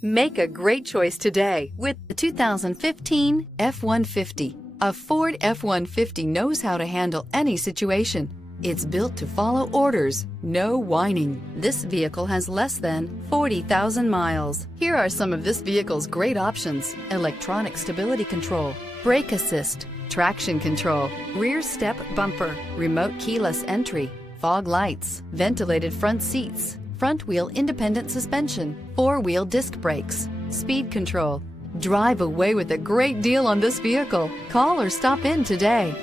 Make a great choice today with the 2015 F-150. A Ford F-150 knows how to handle any situation. It's built to follow orders, no whining. This vehicle has less than 40,000 miles. Here are some of this vehicle's great options: electronic stability control, brake assist, traction control, rear step bumper, remote keyless entry, fog lights, ventilated front seats, front wheel independent suspension, four-wheel disc brakes, speed control. Drive away with a great deal on this vehicle. Call or stop in today.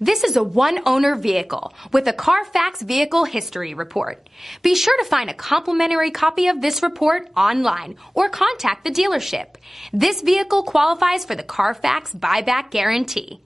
This is a one-owner vehicle with a Carfax Vehicle History Report. Be sure to find a complimentary copy of this report online or contact the dealership. This vehicle qualifies for the Carfax Buyback Guarantee.